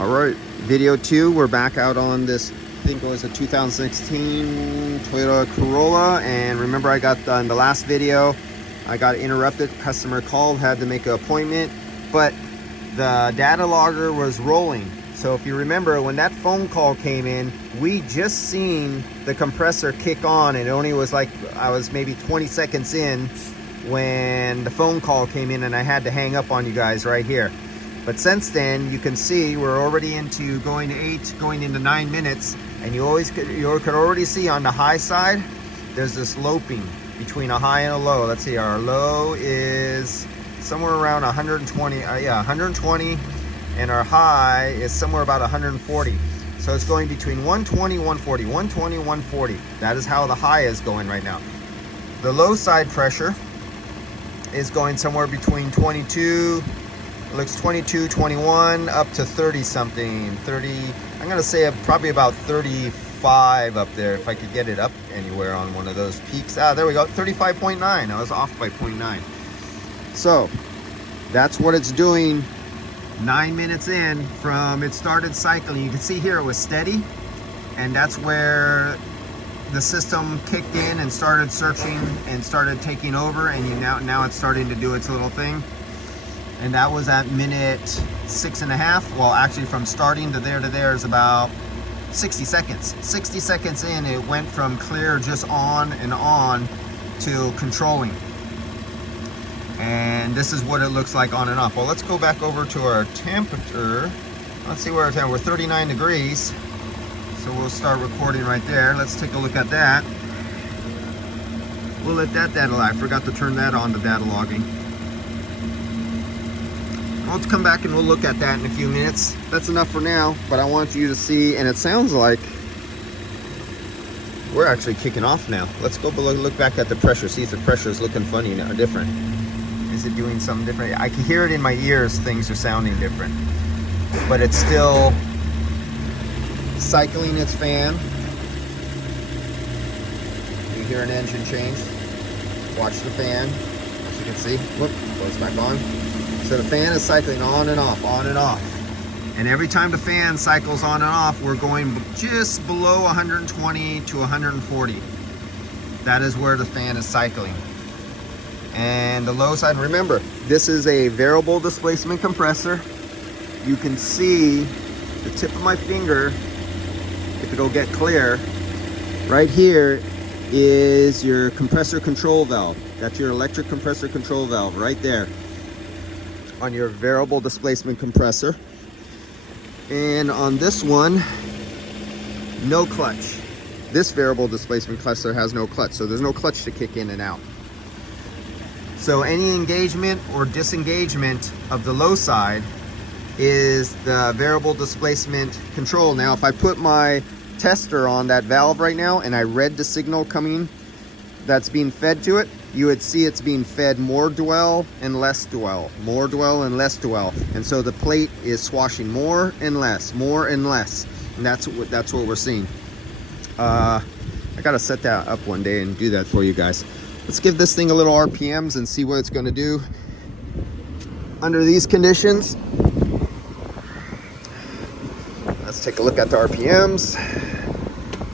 All right, video 2, we're back out on this, I think it was a 2016 Toyota Corolla. And remember, I got in the last video, I got interrupted. Customer called, had to make an appointment, but the data logger was rolling. So if you remember, when that phone call came in, we just seen the compressor kick on, and it only was like, I was maybe 20 seconds in when the phone call came in and I had to hang up on you guys right here. But since then, you can see we're already into going to 8, going into 9 minutes, and you could already see on the high side, there's this loping between a high and a low. Let's see, our low is somewhere around 120, 120, and our high is somewhere about 140. So it's going between 120, 140, 120, 140. That is how the high is going right now. The low side pressure is going somewhere between 22, it looks 22, 21, up to 30 something, 30, I'm gonna say probably about 35 up there, if I could get it up anywhere on one of those peaks. Ah, there we go, 35.9, I was off by 0.9. So, that's what it's doing 9 minutes in from it started cycling. You can see here it was steady, and that's where the system kicked in and started searching and started taking over, and now it's starting to do its little thing. And that was at minute 6.5. Well, actually from starting to there is about 60 seconds. 60 seconds in, it went from clear just on and on to controlling. And this is what it looks like on and off. Well, let's go back over to our temperature. Let's see where it's at. We're 39 degrees. So we'll start recording right there. Let's take a look at that. We'll let that data log. I forgot to turn that on, the data logging. Let's come back and we'll look at that in a few minutes. That's enough for now, but I want you to see, and it sounds like we're actually kicking off now. Let's go look back at the pressure, see if the pressure is looking funny now, different. Is it doing something different? I can hear it in my ears, things are sounding different. But it's still cycling its fan. You hear an engine change. Watch the fan, as you can see. Whoop, goes back on. So the fan is cycling on and off, on and off. And every time the fan cycles on and off, we're going just below 120 to 140. That is where the fan is cycling. And the low side, remember, this is a variable displacement compressor. You can see the tip of my finger, if it'll get clear, right here is your compressor control valve. That's your electric compressor control valve right there on your variable displacement compressor. And on this one, no clutch. This variable displacement compressor has no clutch, so there's no clutch to kick in and out. So any engagement or disengagement of the low side is the variable displacement control. Now, if I put my tester on that valve right now and I read the signal coming that's being fed to it, you would see it's being fed more dwell and less dwell, more dwell and less dwell. And so the plate is swashing more and less, and that's what we're seeing. I gotta set that up one day and do that for you guys. Let's give this thing a little RPMs and see what it's gonna do under these conditions. Let's take a look at the RPMs.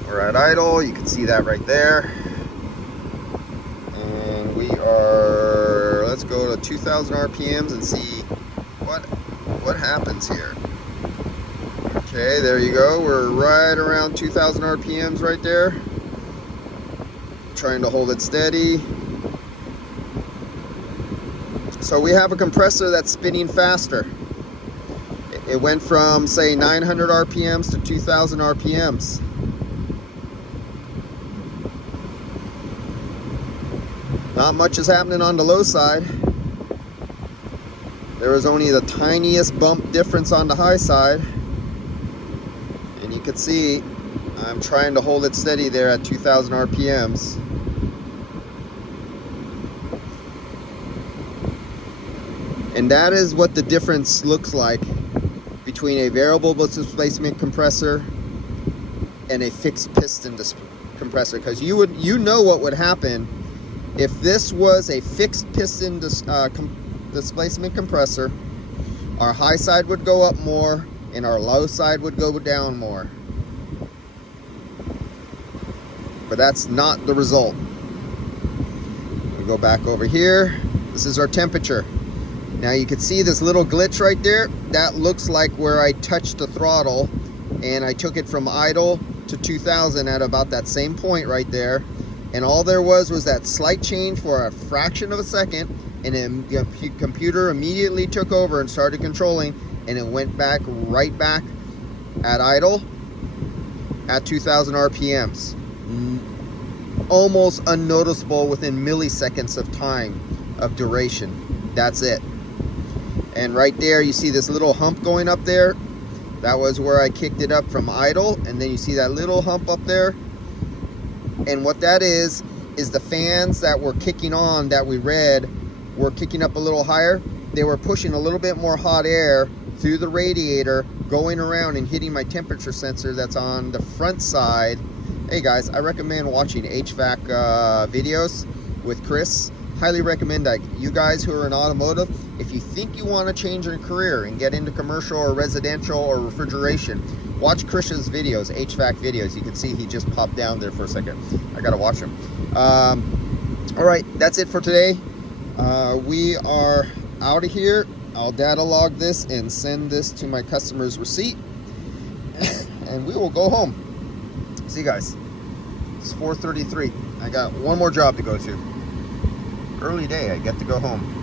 We're at idle, you can see that right there. And we are, let's go to 2000 RPMs and see what happens here. Okay, there you go. We're right around 2000 RPMs right there. Trying to hold it steady. So we have a compressor that's spinning faster. It went from, say, 900 RPMs to 2000 RPMs. Not much is happening on the low side. There was only the tiniest bump difference on the high side. And you can see I'm trying to hold it steady there at 2000 RPMs. And that is what the difference looks like between a variable displacement compressor and a fixed piston compressor. Because you know what would happen if this was a fixed piston displacement compressor. Our high side would go up more, and our low side would go down more. But that's not the result. We go back over here. This is our temperature. Now you can see this little glitch right there. That looks like where I touched the throttle and I took it from idle to 2000 at about that same point right there. And all there was that slight change for a fraction of a second, and then the computer immediately took over and started controlling, and it went back right back at idle at 2000 RPMs. Almost unnoticeable within milliseconds of time of duration. That's it. And right there you see this little hump going up there. That was where I kicked it up from idle, and then you see that little hump up there. And what that is the fans that were kicking on that we read were kicking up a little higher. They were pushing a little bit more hot air through the radiator, going around and hitting my temperature sensor that's on the front side. Hey guys, I recommend watching HVAC videos with Chris. Highly recommend that. You guys who are in automotive, if you think you want to change your career and get into commercial or residential or refrigeration, watch Chris's videos, HVAC videos. You can see he just popped down there for a second. I gotta watch him. All right, that's it for today. We are out of here. I'll data log this and send this to my customer's receipt, and we will go home. See you guys. It's 4:33. I got one more job to go to. Early day, I get to go home.